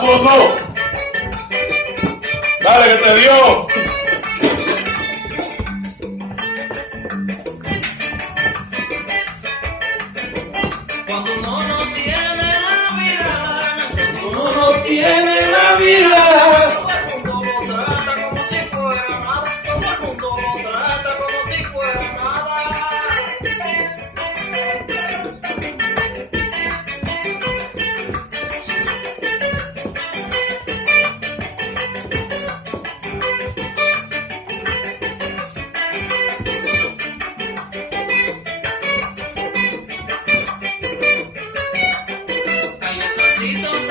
Vámonos todos. Dale, que te dio. Cuando uno no tiene la vida, Cuando uno no tiene la vida, todo el mundo lo trata como si fuera nada. Todo el mundo lo trata como si fuera nada. Ay, esas sí son